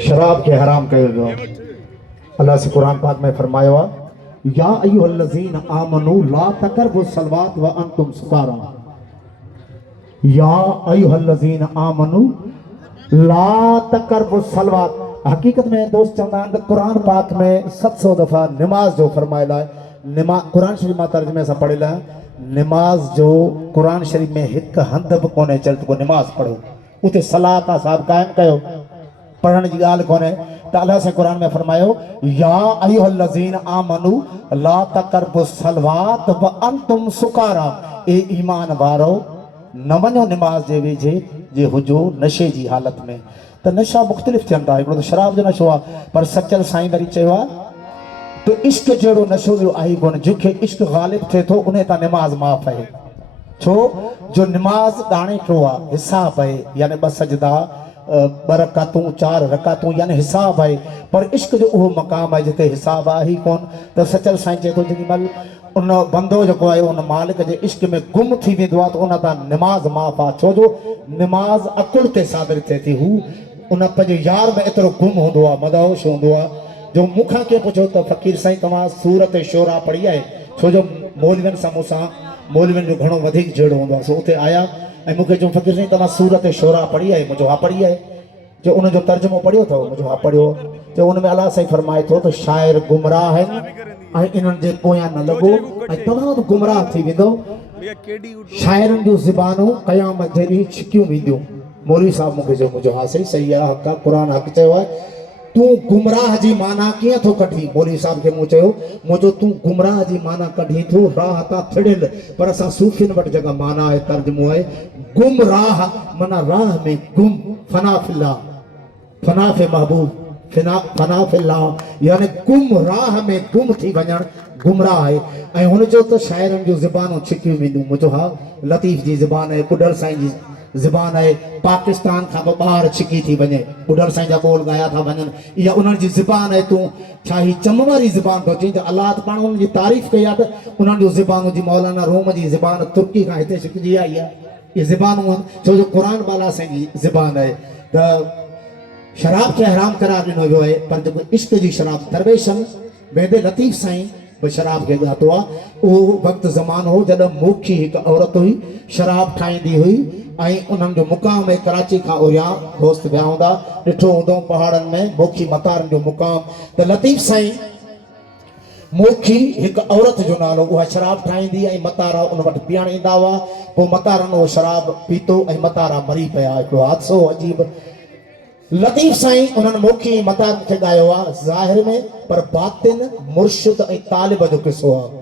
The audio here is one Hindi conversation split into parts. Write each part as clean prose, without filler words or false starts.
शराब के हराम कयो जो अल्लाह से कुरान पाक में फरमायो या अय्युहल्लज़ीन आमनू ला तकरबु सलवात व अंतुम सुकारा। या अय्युहल्लज़ीन आमनू ला तकरबु सलवात। हकीकत में दोस्त चवंदा कुरान पाक में 700 दफ़ा नमाज जो फरमायल है। नमाज कुरान शरीफ में तर्जुमे से पढ़ियल है। नमाज जो कुरान शरीफ में एक हंध भी कोने चल को नमाज पढ़ो उते सलात साहब कायम कयो पढ़ण की गाल कोने। तो अल्लाह से कुरान में फरमायो या अय्युहल्लज़ीन आमनू ला तकरबु सलवात व अंतुम सुकारा। ए ईमान वारो न वञो नमाज जे वेझे जे हुजो नशे जी हालत में। तो नशा मुख्तलिफ थियनि था। हिकिड़ो तो शराब जो नशो आहे पर सचल साईं वरी चयो आहे तो इश्क जहिड़ो नशो ॿियो आहे कोन जंहिंखे इश्क ग़ालिब थिए थो उन तां नमाज माफ़ आहे। छो जो नमाज दाणे हिकिड़ो आहे हिसाब आहे यानी 2 सजदा 2 रकातूं 4 रकातूं यानी हिसाब आहे पर इश्क जो उहो मक़ाम आहे जिते हिसाब आहे ई कोन। त सचल साईं चए थो जेॾीमहिल उन बंदो जेको आहे उन मालिक जे इश्क में गुम थी वेंदो आहे त उन तां नमाज माफ़ आहे। छो जो नमाज अकुल ते साबित थिए थी। हू उन पंहिंजे यार में एतिरो गुम हूंदो आहे मदहोश हूंदो आहे जो मूंखां कंहिं पुछियो त फ़क़ीर साईं तव्हां सूरत शोरा पढ़ी आहे। छो जो मौलवियुनि सां मूंसां मौलवियुनि जो घणो वधीक जहिड़ो हूंदो आहे। सो उते आया ऐं मूंखे चयो फ़क़ीर साईं तव्हां सूरत शोरा पढ़ी आहे। मुंहिंजो हा पढ़ी आहे। जो उनजो तर्जुमो पढ़ियो अथव मुंहिंजो हा पढ़ियो। जो उन में अलाह साईं फरमाए थो त शाइर गुमराह आहिनि ऐं इन्हनि जे पोयां न लॻो ऐं तव्हां बि गुमराह थी वेंदो। शाइरनि जूं ज़ुबानूं क़यामत जे ॾींहुं छिकियूं वेंदियूं। मौलवी साहब मूंखे चयो मुंहिंजो हा सही आहे हक़ आहे क़ुरान हक़ चयो आहे। तूं गुमराह जी माना कीअं थो कढी। मौलवी साहब खे मूं चयो मुंहिंजो तूं गुमराह जी माना कढी थो राह तां थिड़ियल पर असां सूफ़ियुनि वटि जेका माना आहे तर्जुमो आहे गुमराह माना राह में गुम फना फिल्लाह फना फे महबूब फना फिल्लाह यानी गुम राह में गुम थी वञणु गुमराह आहे। ऐं हुनजो त शाइरनि जूं ज़ुबानूं छिकियूं वेंदियूं। मुंहिंजो हा लतीफ़ जी ज़ुबान आहे बुॾल साईं जी ज़ुबान आहे पाकिस्तान खां बि ॿाहिरि छिकी थी वञे बुॾल साईं जा ॿोल ॻाया था वञनि इहा उन्हनि जी ज़ुबान आहे। तूं छा ही चम वारी ज़ुबान थो चई त अलाह त पाण उन्हनि जी तारीफ़ कई आहे त उन्हनि जूं ज़ुबानूं जी मौलाना रोम जी ज़ुबान तुर्की खां हिते छिकिजी आई आहे। इहे ज़ुबानूं आहिनि छो जो क़ुरान बाला साईं जी ज़ुबान आहे। त शराब खे हराम करार ॾिनो वियो आहे पर जेको इश्क जी शराब दरवेशन वेंदे लतीफ़ साईं बि शराब खे ॻातो आहे। उहो वक़्तु ज़मानो हो जॾहिं मोखी हिकु औरत हुई शराब ठाहींदी हुई ऐं उन्हनि जो मुक़ाम आहे कराची खां उरियां दोस्त विया हूंदा ॾिठो हूंदो पहाड़नि में मोखी मतारनि जो मुक़ाम। त लतीफ़ साईं मोखी हिकु औरत जो नालो उहा शराब ठाहींदी ऐं मतारा उन वटि पीअण ईंदा हुआ। पोइ मतारनि उहो शराब पीतो ऐं मतारा मरी पिया। हिकिड़ो हादसो अजीब लतीफ़ साईं उन्हनि मोखी मतारनि खे ॻायो आहे ज़ाहिर में पर बातिन मुर्शिद ऐं तालिब जो किसो आहे।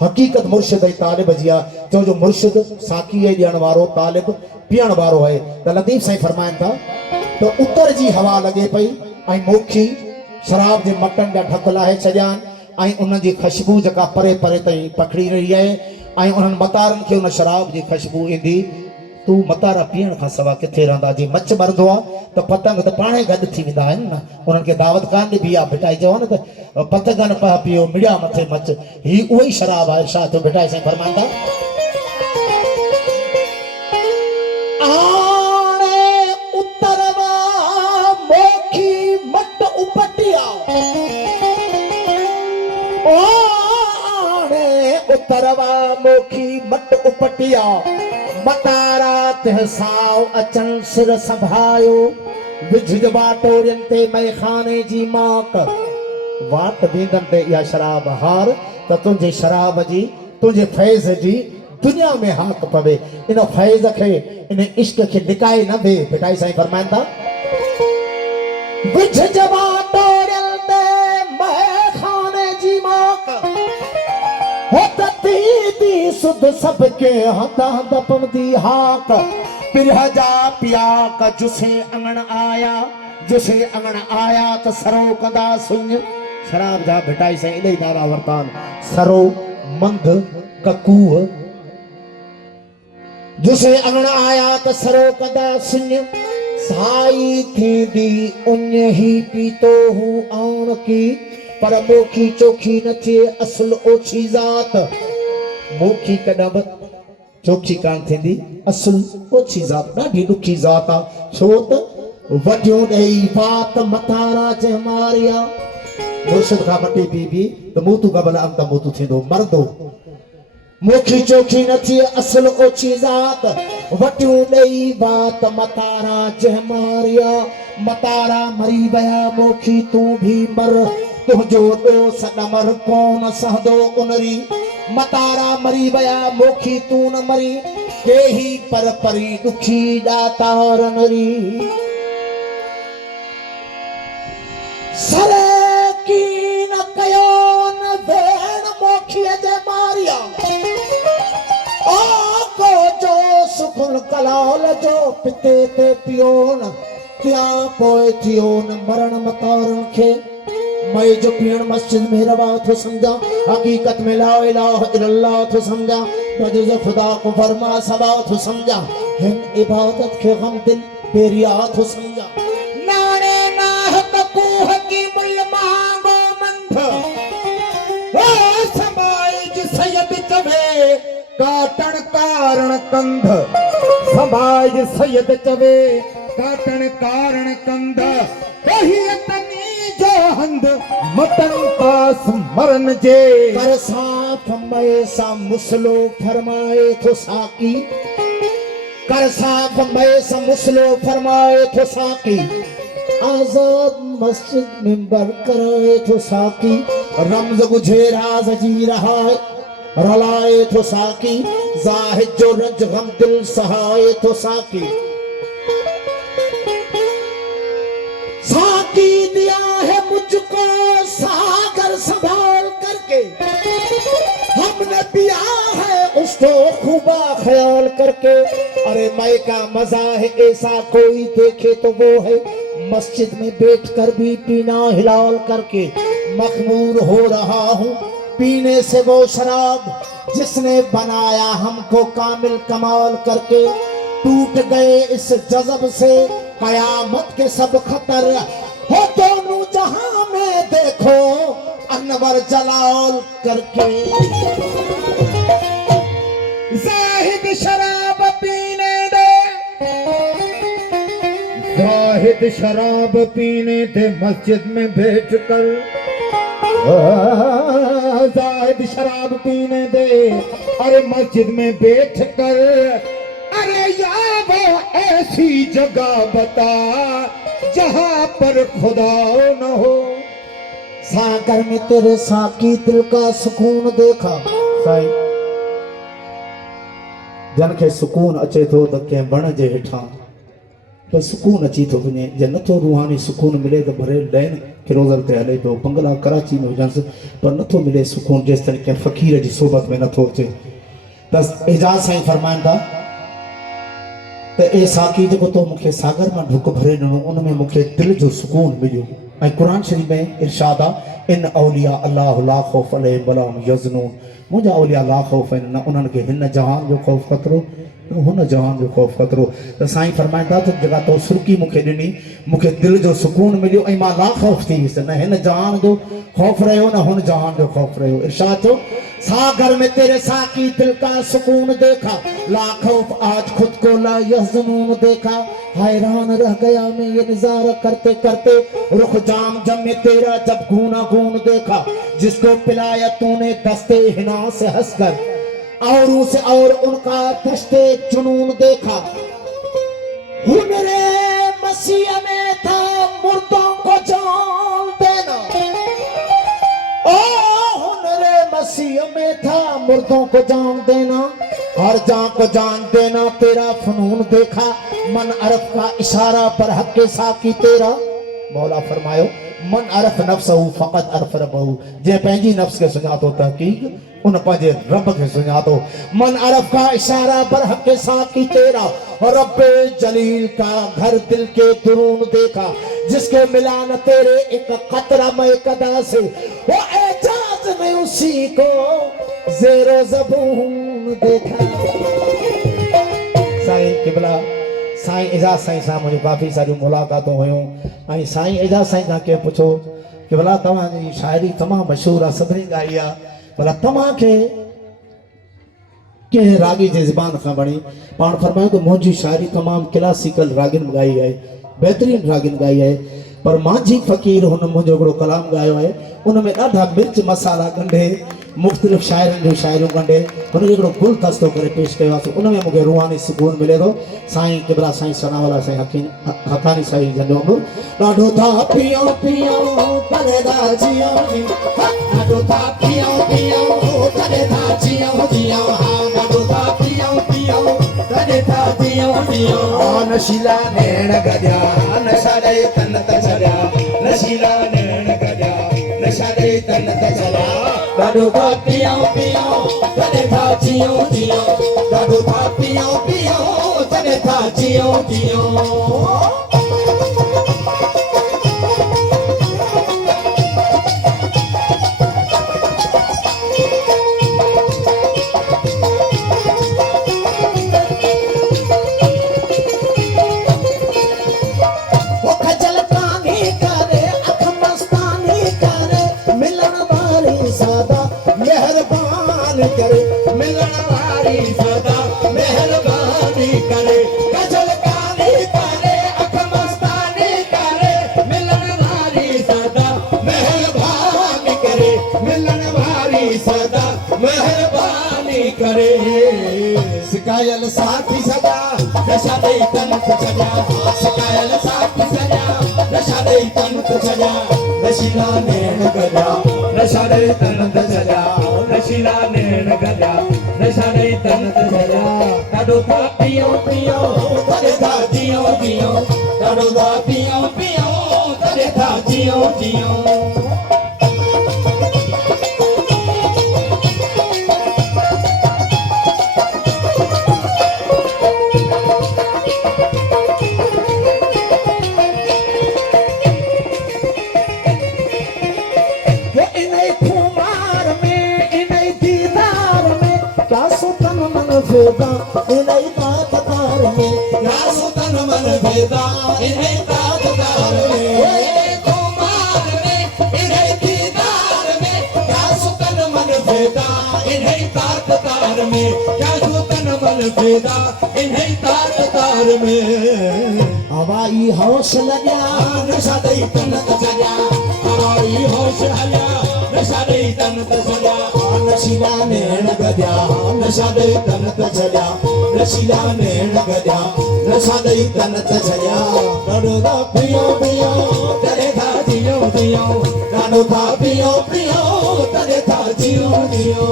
हक़ीक़त मुर्शिद ऐं तालिब जी आहे। छो जो मुर्शिद साक़ी ॾियण वारो तालिब पीअण वारो आहे। त लतीफ़ साईं फरमाइनि था त उतर जी हवा लॻे पई ऐं मोखी शराब जे मटनि जा ढक लाहे छॾियानि ऐं उन जी ख़ुशबू जेका परे परे ताईं पखड़ी रही आहे ऐं उन्हनि मतारनि खे उन शराब जी ख़ुशबू ईंदी। तूं मतारा पीअण खां सवाइ किथे रहंदा। जीअं मच मरंदो आहे त पतंग त पाण ई गॾु थी वेंदा आहिनि न। उन्हनि खे दावत कान ॾिबी आहे भिटाई चयो न त पतंगनि पिया पीओ मिड़िया मथे मच ही उहा ई शराब आहे। छा थियो भिटाई साईं फरमाईंदा उतरवा मोखी मट उपटिया मतारा तहसाव अचन सिर संभायो विझ बाटोरियन ते मैखाने जी माक वाट दीदन ते या शराब हार त तुझे शराब जी तुझे फैज़ जी दुनिया में हाक पवे। इन फैज़ खे इन इश्क के निकाय न दे। भिटाई साईं फरमाइंदा विझ बाटोरियन ते मैखाने जी माक दी सुध सबके हंदा हंदा पवंदी हाक पिरह जा पिया का जुसे अंगण आया त सरो कंदा सुञ। शराब जा भिटाई साईं इलाही नाला वरतान सरो मंद ककूह जुसे अंगण आया त सरो कंदा सुञ साई थींदी उन ही पीतो हूं आउण की पर मोखी चोखी न थिए असुल ओछी ज़ात। मोखी कॾहिं बि चोखी कान थींदी असुल ओछी ज़ात ॾाढी ॾुखी ज़ात आहे। छो त वटियों ॾेई बात मतारा जे मारिया मुर्शिद खां मटी पी त मूं तू क़बल अम त मूं तू थींदो मरदो मोखी चोखी न थी असल ओछी ज़ात वटियूं ॾेई बात मतारा जे मारिया मतारा मरी विया मोखी तूं भी मर तुंहिंजो ॾोस ॾमर कोन सहंदो उनरी मतारा मरी विया मोखी तूं न मरी केही पर परी ॾुखी ॾातार नरी सरे की न कयो न भेण मोखीअ जे मारिया आको जो सुखुन कलाल जो पिते ते पियोन त्या पोइ थियोन मरण मतारन खे मई जो पीण मस्जिद में रवा थो समझा हकीकत में ला इलाहा इल्लल्लाह थो समझा वजह खुदा को फरमा सवा थो समझा हिन इबादत के गम दिल पेरिया थो समझा नाने नाह तकूह की मुल मांगो मंथ ओ समाज सैयद चवे काटण कारण कंध समाज सैयद चवे काटण कारण कंध कही तनी जो हंद मतन पास मरन जे कर साफ मैसा मुसलो फरमाए थो साकी कर साफ मैसा मुसलो फरमाए थो साकी आजाद मस्जिद मिंबर कराए थो साकी रमज गुझे राज जी रहा रलाए थो साकी जाहिद जो रंज गम दिल सहाए थो साकी साकी दिया है मुझको सागर संभाल करके हमने पिया है उसको खूबा ख्याल करके अरे मैं का मजा है ऐसा कोई देखे तो वो है मस्जिद में बैठकर भी पीना हिलाल करके मखमूर हो रहा हूँ पीने से वो शराब जिसने बनाया हमको कामिल कमाल करके टूट गए इस जज़ब से कयामत के सब खतर हो दोनों जहां में देखो अनवर जलाल करके जाहिद शराब पीने दे जाहिद शराब पीने दे मस्जिद में बैठ कर जाहिद शराब पीने दे अरे मस्जिद में बैठ कर अरे या वो ऐसी जगह बता जहां पर खुदा न हो सागर में तेरे साकी दिल का सुकून देखा साईं जन खे सुकून अचे थो त कंहिं वण जे हेठां तो सुकून अची थो वञे जे नथो रूहानी सुकून मिले त भरे लैन फिरोज़र ते हले पियो बंगला कराची में हुजनिसि पर नथो मिले सुकून जेसि ताईं कंहिं फ़क़ीर जी सोबत में नथो अचे त एजाज़ साईं फरमाइनि था त ए साकी जेको तो मूंखे सागर मां ढुक भरे ॾिनो उन में मूंखे दिलि जो सुकून मिलियो ऐं क़ुर शरीफ़ में इरशाद आहे इन औलिया अल्लाह ला ख़ौफ़ अलैहिम वला हुम यहज़नून मुंहिंजा औलिया ला ख़ौफ़ आहिनि न उन्हनि खे हिन जहान जो ख़ौफ़ ख़तरो हुन जहान जो ख़ौफ़ ख़तरो त साईं फरमाइनि था त जेका तो सुर्की मूंखे ॾिनी मूंखे दिलि जो सुकून मिलियो ऐं मां ला ख़ौफ़ थी वियुसि न हिन जहान जो ख़ौफ़ रहियो न हुन जहान जो ख़ौफ़ रहियो इरशाद थियो सागर में तेरे साकी दिल का सुकून देखा ला खौफ आज खुद को ला यहज़नून देखा हैरान रह गया मैं ये नजारा करते करते रुख जाम जमे तेरा जब गूना गून देखा जिसको पिलाया तूने दस्ते हिना से हंसकर औरों से और उनका दस्ते जुनून देखा हुनरे मसीह में था मुर्दों को जान देना मसीह में था मुर्दों को जान देना हर जान को जान देना तेरा फनून देखा मन अरफ का इशारा पर हक के साकी तेरा मौला फरमायो मन अरफ नफ्सहू फ़क़त अरफ रबहू जे पंहिंजी नफ्स के सुञातो तहक़ीक़ उन पंहिंजे रब के सुञातो मन अरफ का इशारा पर हक के साकी तेरा और रब्बे जलील का घर दिल के दुरून देखा जिसके मिला न तेरे एक कतरा में कदा से वो एजाज में उसी को ज़ेरो ज़बून देखा साईं किबला साईं एजाज साईं सां मुंहिंजी काफ़ी सारी मुलाक़ातूं हुयूं ऐं साईं एजाज साईं खां कंहिं पुछो कि भला तव्हांजी शाइरी तमामु मशहूरु आहे सभिनी ॻाई आहे भला तव्हांखे कंहिं रागी जे ज़बान खां वणी पाण फरमायो त मुंहिंजी शाइरी तमामु क्लासिकल रागिन ॻाई आहे बेहतरीन रागिन गाई है पर मांझी फ़कीर हुन मुंहिंजो हिकिड़ो कलाम गायो है उनमें ॾाढा मिर्च मसाला ॻंढे मुख़्तलिफ़ शाइरनि जूं शाइरियूं ॻंढे हुनखे हिकिड़ो गुल दस्तो करे पेश कयो आहे उनमें मूंखे रूहानी सुकून मिले थो साईं किबरा साईं सनावाला साईं हक़ानी साईं जंजो ॾाढो था पियो पियो करे था जियो ॾाढो था पियो पियो करे था जियो जियो ॾाढो था पियो पियो करे था जियो जियो नशीला नैण गजा नशा ॾे तन त छॾिया नशीला नैण गजा नशा ॾे तन त छॾिया ॾाढो था पियो पियो करे था जियो जियो ॾाढो था पियो पियो करे था जियो जियो सिकायल साथी सजा नशा दे तन को सजा सिकायल साथी सजा नशा दे तन को सजा नशीला नैण गजा नशा दे तन को सजा नशीला नैण गजा नशा दे तन को सजा ॾाढो था पियो पियो करे था जियो जियो ॾाढो था पियो पियो करे था जियो जियो इन्हीं ताकतार में रासो तन मन भेदा इन्हीं ताकतार में कुमार में इन्हीं दीदार में रासो तन मन भेदा इन्हीं ताकतार में रासो तन मन भेदा इन्हीं ताकतार में हवाई होश लगा नशा दे तन सजा हवाई होश लगा नशा दे तन सजा नशीला नैण गजा नशा दे तन सजा नशीला नैण गजा नशा दे तन सजा ॾाढो था पियो पियो करे था जियो जियो ॾाढो था पियो पियो करे था जियो जियो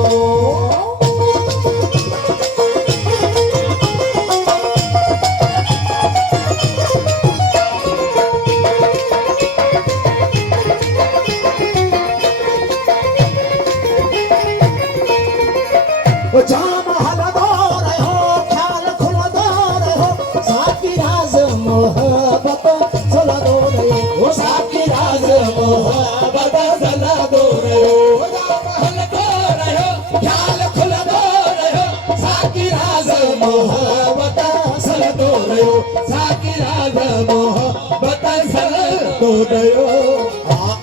जाम हलदो रहो ख्याल खुलदो रहो साकी राज मोहब्बत चलदो रहो साकी राज मोहब्बत चलदो रहो जाम हलदो रहो ख्याल खुलदो रहो साकी राज मोहब्बत चलदो रहो साकी राज मोहब्बत चलदो रहो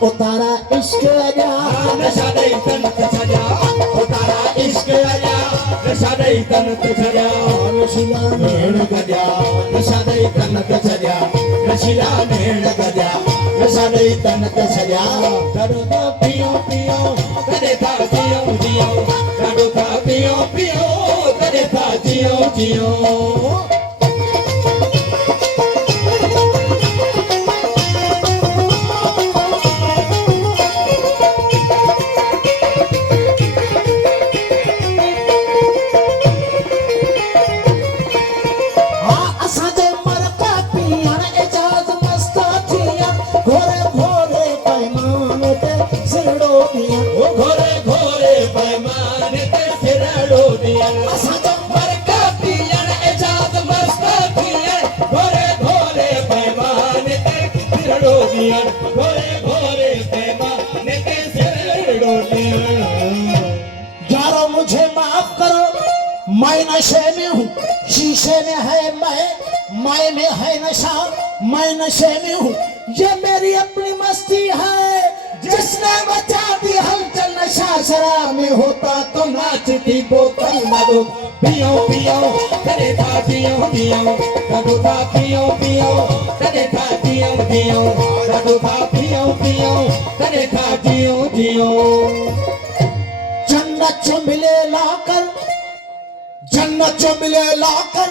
उतारा इश्क अजा नशा दे तन सजा उतारा इश्क अजा नशा दे तन सजा नशीला नैण गजा नशा दे तन सजा नशीला नैण गजा नशा दे तन सजा ॾाढो था पियो पियो करे था जियो जियो ॾाढो था पियो पियो करे था जियो जियो यारो मुझे माफ करो मैं नशे में हूँ शीशे में है मैं में है नशा मैं नशे में हूँ ये मेरी अपनी मस्ती है जिसने बचा दी हलचल नशा शराब में होता तो नाचती बोतल न दो पियो पियो करे था जियो जियो दादू था पियो पियो तने था जियो जियो दादू था पियो पियो तने था जियो जियो जन्नत जो मिले लाकर, जन्नत जो मिले लाकर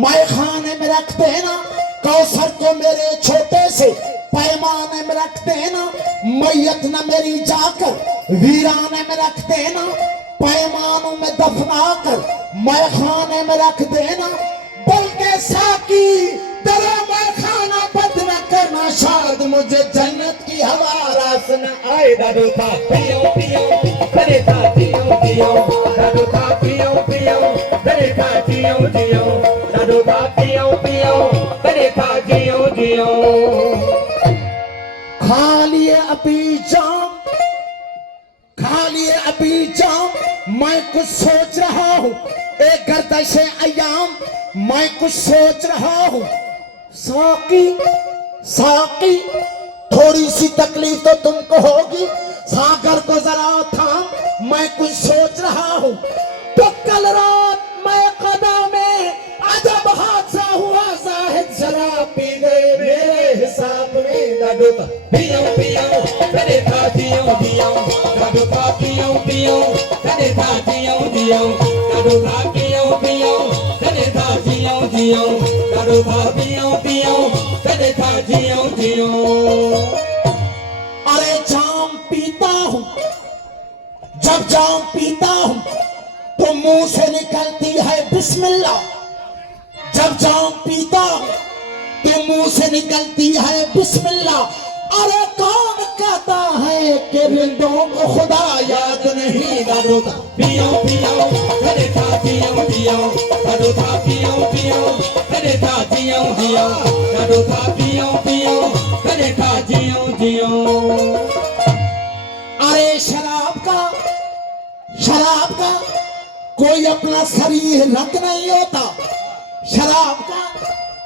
मैं खाने में रख देना, कौसर को मेरे छोटे से पैमाने में रख देना, मैयत न मेरी जाकर वीराने में रख देना, पैमानों में दफना कर मैं खाने में रख देना, बल्कि साकी तेरा मैं खाना बंद न करना, शायद मुझे जन्नत की हवा रास न आए। दादू था पियो पियो तने था जियो जियो दादू था पियो पियो तने था जियो जियो दादू था पियो पियो तने था जियो जियो खा लिए अभी जाम, खा लिए अभी जाम, मैं कुछ सोच रहा हूँ, एक गर्दश अयाम मैं कुछ सोच रहा हूँ। साकी साकी थोड़ी सी तकलीफ तो तुमको होगी, सागर को जरा थाम, मैं कुछ सोच रहा हूँ। तो कल रात मैं कदा में अजब हादसा हुआ, साहिब शराब पी गए मेरे हिसाब में। दादू था पियो पियो तने था जियो जियो दादू था पियो पियो तने था जियो जियो दादू था पियो पियो तने था जियो जियो दादू था पियो पियो तने था जियो जियो अरे जाम पीता हूँ, जब जाम पीता हूँ तो मुंह से निकलती है बिस्मिल्लाह, जब जाम पीता हूँ तो मुंह से निकलती है बिस्मिल्लाह। अरे कौन कहता है कि रिंदों को खुदा याद नहीं। दादू था पियो पियो तने था जियो जियो दादू था पियो पियो तने था जियो जियो दादू था पियो पियो तने था जियो जियो अरे शराब का कोई अपना शरीर रंग नहीं होता, शराब का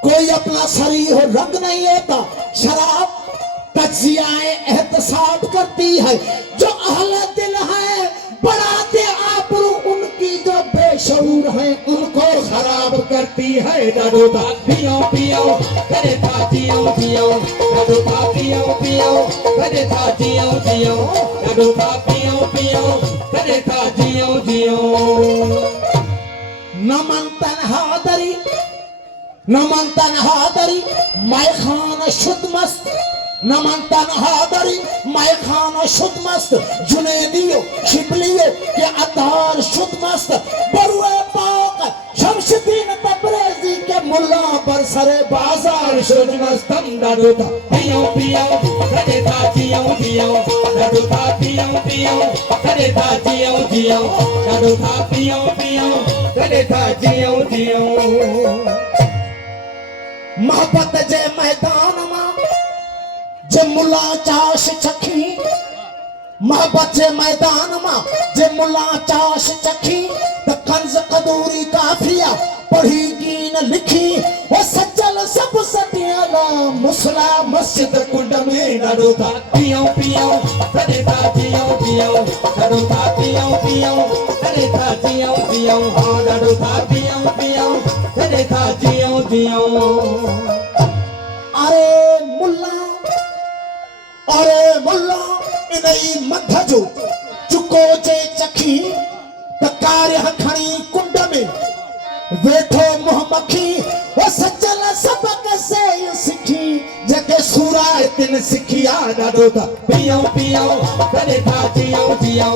कोई अपना शरीर रंग नहीं होता। शराब तजियाए एहतसाब करती है, जो अहले दिल है बढ़ाते आबरू उनकी, जो बेशऊर है उनको खराब करती है। दादू था पियो पियो तने था जियो जियो दादू था पियो पियो तने था जियो जियो दादू था पियो पियो तने था जियो जियो नमन तन्हादरी, नमन तन्हादरी मैं खान शुद्ध मस्त, नमन तन्हादरी मैं खान शुद्ध मस्त, जुनेदियो शिबलियो के अतार शुद्ध मस्त, बरुए पाक शमशुद्दीन तबरेज़ी के मुल्ला बरसरे बाजार शुद्ध मस्त। दादू था पियो पियो तने था जियो जियो दादू था पियो पियो तने था जियो जियो दादू था पियो पियो तने था जियो जियो मोहब्बत जे मैदान मां जे मुला चाश चखी, मोहब्बत जे मैदान मां जे मुला चाश चखी, त कंज कदूरी काफिया पढ़ी कीन लिखी, वो सज्जल सब सटियाला मुसला मस्जिद कुंड में। दादू था पियो पियो तने था जियो जियो दादू था पियो पियो तने था जियो जियो दादू था पियो पियो तने था जियो जियो अरे मुल्ला इनई मध जो चुको जे चखी, त कार्य खणी कुंड में वेठो मुंह मखी, वो सज्जल सबक से सिखी, जके सूरा तिन सिखिया। दादू था पियो पियो तने था जियो जियो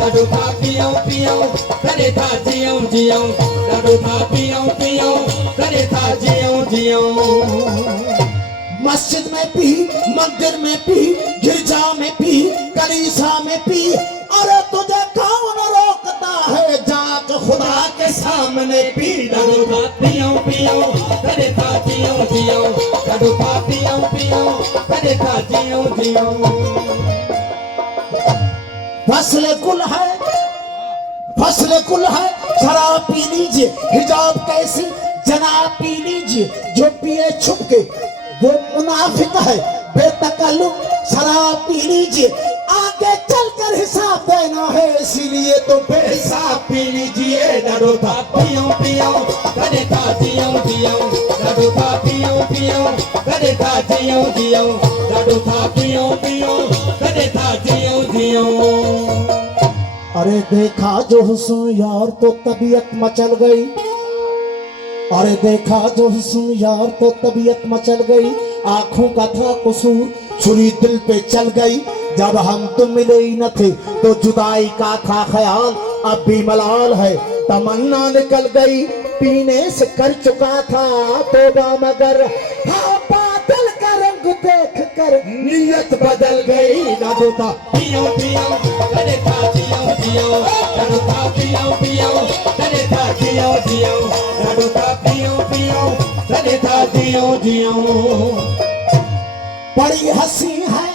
दादू था पियो पियो तने था जियो जियो दादू था पियो पियो तने था जियो जियो मस्जिद में पी, मंदिर में पी, गिरजा में पी, कलीसा में पी, अरे तुझे कौन रोकता है, जाक खुदा के सामने पी। दादू था पियो पियो तने था जियो जियो दादू था पियो पियो तने था जियो जियो फसल कुल है, फसल कुल है, शराब पी लीजिए, हिजाब कैसी जनाब पी लीजिए, जो पिए छुप के वो मुनाफिक है, बेतकल्लुफ शराब पी लीजिए, आगे चल कर हिसाब देना है, इसीलिए तो बेहिसाब पी लीजिए। ॾाढो था पियूं पियूं कॾहिं था जियूं जियूं ॾाढो था पियूं पियूं कॾहिं था जियूं जियूं ॾाढो था पियूं पियूं कॾहिं था जियूं जियूं। अरे देखा जो हुस्न यार तो तबीयत मचल गई, अरे देखा जो हुस्न यार तो तबीयत मचल गई। आंखों का था कसूर, छुरी दिल पे चल गई। जब हम तुम मिले ही न थे तो जुदाई का था ख्याल, अब भी मलाल है तमन्ना निकल गई। पीने से कर चुका था तोबा मगर हाँ बादल का रंग देख कर नीयत बदल गई। ना होता पियूं पियूं कॾहिं था जियूं जियूं ॾाढो था पियूं पियूं कॾहिं था जियूं जियूं ॾाढो था पियूं पियूं कॾहिं था जियूं जियूं। बड़ी हंसी है,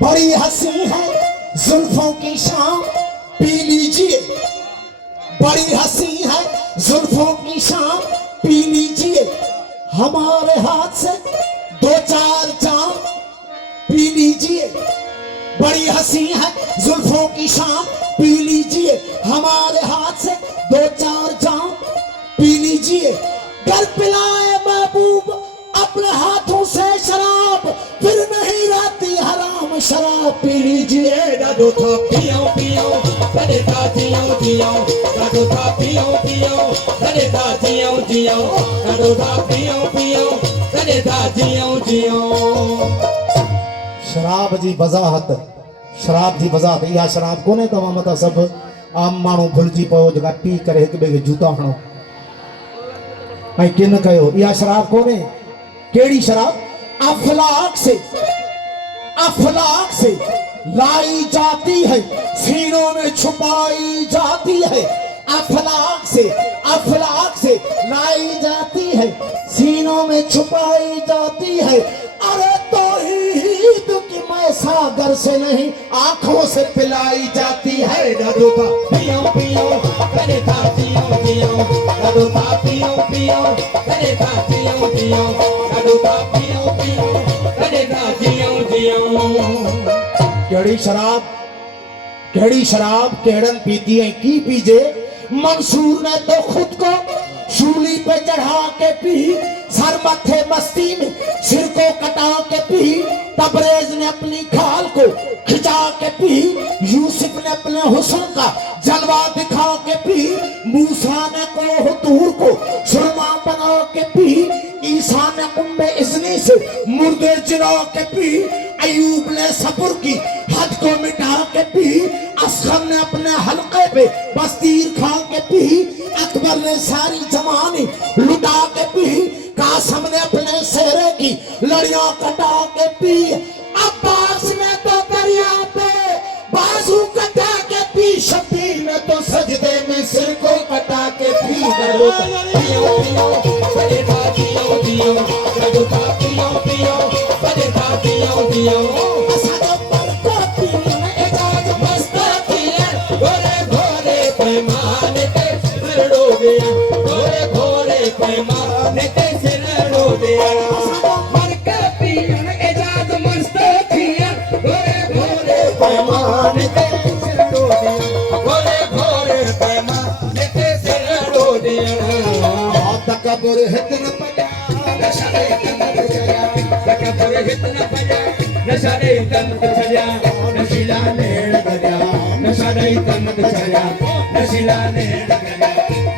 बड़ी हंसी है जुल्फों की शाम, पी लीजिए। बड़ी हंसी है जुल्फों की शाम, पी लीजिए। हमारे हाथ से दो चार जाम, पी लीजिए। बड़ी हंसी है जुल्फों की शाम, पी लीजिए। हमारे हाथ से दो चार जाम, पी लीजिए। घर पिलाए महबूब अपने हाथों से शराब, फिर नहीं रहती हराम शराब, पी लीजिए। ॾाढो था पियूं पियूं कॾहिं था जियूं जियूं ॾाढो था पियूं पियूं कॾहिं था जियूं जियूं ॾाढो था पियूं पियूं कॾहिं था जियूं जियूं। शराब जी वज़ाहत, शराब जी वज़ाहत इहा शराब कोन्हे तव्हां मथां सभु आम माण्हू भुलिजी पियो जेका पी करे हिक ॿिए खे जूता हणो ऐं किन कयो। इहा शराब कोन्हे। केड़ी शराब? अफलाक से, अफलाक से लाई जाती है, सीनों में छुपाई जाती है। अफलाक से, अफलाक से लाई जाती है, सीनों में छुपाई जाती है। अरे तो ईद की मैं सागर से नहीं आंखों से पिलाई जाती है। ॾाढो था पियूं पियूं कॾहिं था जियूं जियूं ॾाढो था पियूं पियूं कॾहिं था जियूं जियूं ॾाढो था पियूं पियूं कॾहिं था जियूं जियूं। केड़ी शराब, केड़ी शराब केड़न पीती है की पीजे। मंसूर ने तो खुद को सूली पे चढ़ा के पी, सर मथे मस्ती में सिर को कटा के पी। तबरेज ने अपनी खाल को खिंचा के पी, यूसुफ ने अपने हुस्न का जलवा दिखा के पी। मूसा ने कोहतूर को सुरमा बना के पी, ईसा ने उम्मे इज़्नी से मुर्दे जिरा के पी। अयूब ने सब्र की हद को मिटा के पी, असगर ने अपने हल्के पे बस्तीर खा के पी। अकबर ने सारी जवानी लुटा के पी, कासम ने अपने सेहरे की लड़ियां कटा के पी। अब्बास ने तो दरिया पे बाजू कटा के पी, शबीर ने तो सजदे में सिर को कटा के पी। पियूं पियूं कॾहिं था जियूं जियूं ॾाढो था पियूं पियूं कॾहिं था जियूं जियूं। घोरे घोरे पैमाने ते सिरड़ो गया घोरे घोरे पैमाने ते सिरड़ो गया मर के पीअण एजाज मस्त थिया घोरे घोरे पैमाने ते सिरड़ो गया घोरे घोरे पैमाने ते सिरड़ो गया। तकबर हित न पया नशा ॾेई तन ते चढ़िया तकबर हित न पया नशा ॾेई तन ते चढ़िया नशीला नेड़ गया नशा ॾेई तन ते चढ़िया नशीला नेड़ गया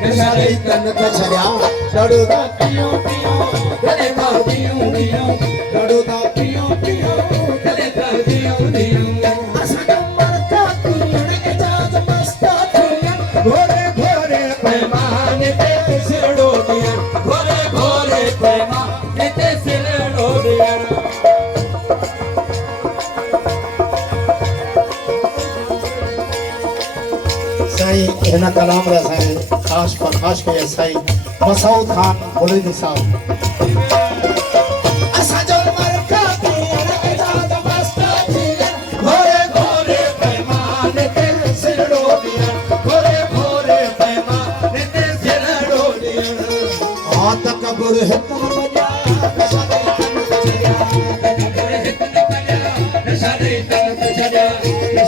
नशा ॾेई तन ते चढ़िया ॾाढो था पियूं पियूं कॾहिं था जियूं जियूं ॾाढो था पियूं पियूं कॾहिं था जियूं जियूं। घोरे घोरे पैमाने ते सिरड़ो दिया घोरे घोरे पैमाने ते सिरड़ो दिया। साईं हिन कलाम रे साईं ख़ास पर ख़ास कया साईं मसूद खान बुलंदी साहब। असांजो मरका पीअण एजाज मस्त थिया घोरे घोरे पैमाने ते सिरड़ो दिया घोरे घोरे पैमाने ते सिरड़ो दिया। तकबर हित न पया नशा ॾेई तन ते चढ़िया तकबर हित न पया नशा ॾेई तन ते चढ़िया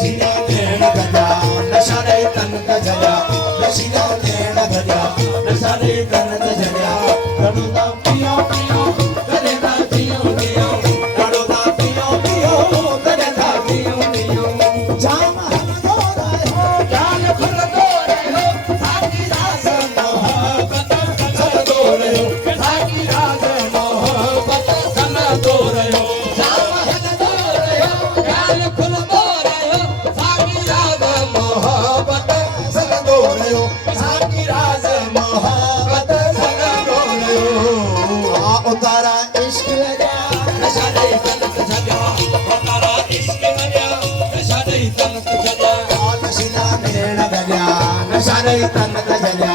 नशादई तन तजल्या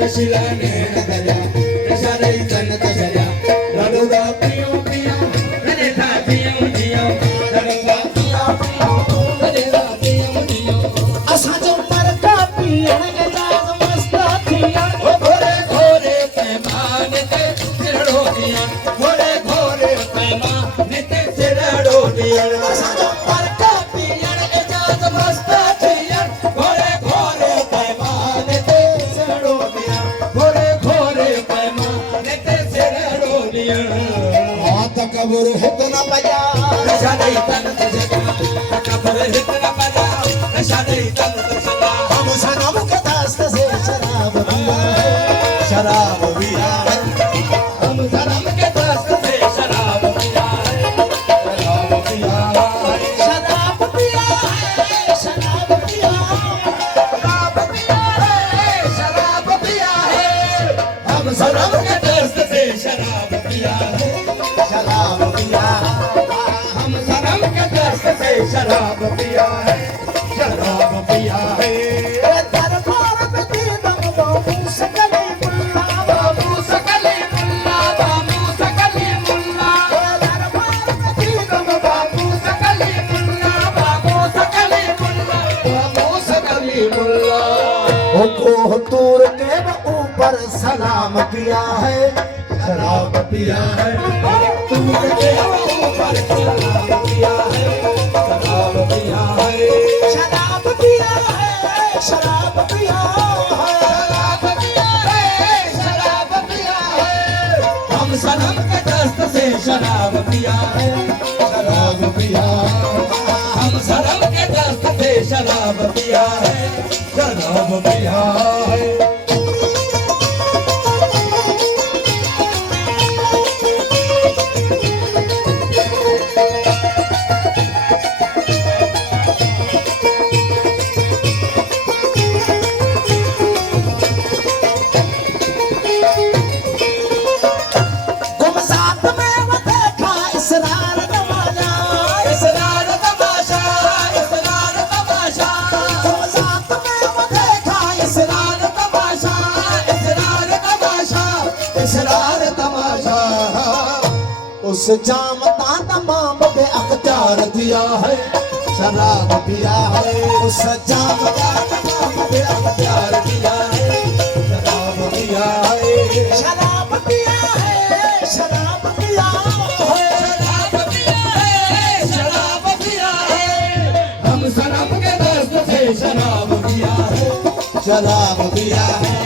नशिला नैन दरिया नशादई तन तजल्या ॾाढो पियो पियो कॾहिं था जियूं जियूं ॾाढो पियो पियो कॾहिं था जियूं जियूं असांजो मरका पीअण इजाज़ मस्त थियण घोरे घोरे पैमाने ते सिरड़ो ॾियण घोरे घोरे पैमाने ते सिरड़ो ॾियण असांजो मरका पीअण इजाज़ मस्त थियण घोरे घोरे पैमाने ते सिरड़ो ॾियण घोरे घोरे पैमाने ते सिरड़ो ॾियण तकबुर हित न बजा नशा ॾेई तन ते जॻा तकबर हित न बजा नशा ॾेई तन ते जॻा हम सनम के दस्त से शराब पिया है शराब पिया है हम धर्म के दस्त से शराब पिया है शराब पिया है शराब पिया है शराब पिया शराब पिया है शराब पिया है हम धर्म के दस्त से शराब पिया है शराब पिया हम धर्म के दस्त से शराब पिया है शराब पिया है दरबार में दीदम बाबू सकले मुल्ला बाबू सकली मुल्ला बाबू सकली मुल्ला दरबार में दीदम बाबू सकली मुल्ला बाबू सकली मुल्ला बाबू सकली मुल्ला कोह तूर के ऊपर सलाम किया है शराब पिया है तूर के ऊपर सलाम किया है शराब पिया है शराब पिया है शराब पिया है शराब पिया है शराब पिया है हम सनम के दस्त से शराब पिया है शराब पिया हम सनम के दस्त से शराब पिया है शराब पिया है गुमसात में वो देखा इसरार नवाजा इसरार तमाशा इसरार तमाशा गुमसात में वो देखा इसरार तमाशा इसरार तमाशा इसरार तमाशा उस जामता तमाम बे अख्तियार दिया है शराब पिया है उस जामता तमाम बे अख्तियार दिया है शराब पिया है शराब पिया है शराब पिया है शराब पिया है शराब पिया है हम सनम के दस्त से शराब पिया है शराब पिया है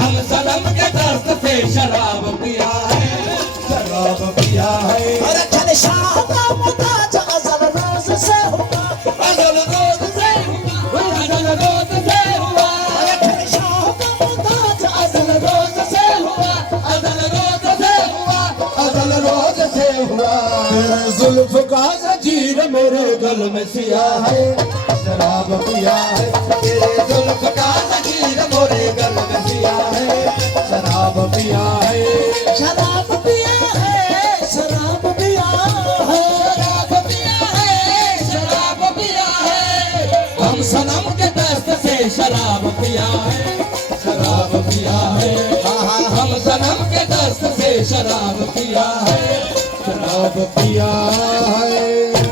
हम सनम के दस्त से शराब पिया है शराब पिया है अरे चल शाह का मुताज अजल रोज से हुआ अजल रोज से हुआ अजल रोज से हुआ अरे चल शाह का मुताज अजल रोज से हुआ अजल रोज से हुआ अजल रोज से हुआ तेरे जुल्फ का जंजीर मेरे गल में सिया है शराब पिया है तेरे जुल्फ का जंजीर मोरे गल में सिया है शराब पिया है शराब पिया है शराब पिया है शराब पिया है शराब पिया है हम सनम के दस्त से शराब पिया है शराब पिया है हम सनम के दस्त से शराब पिया है शराब पिया है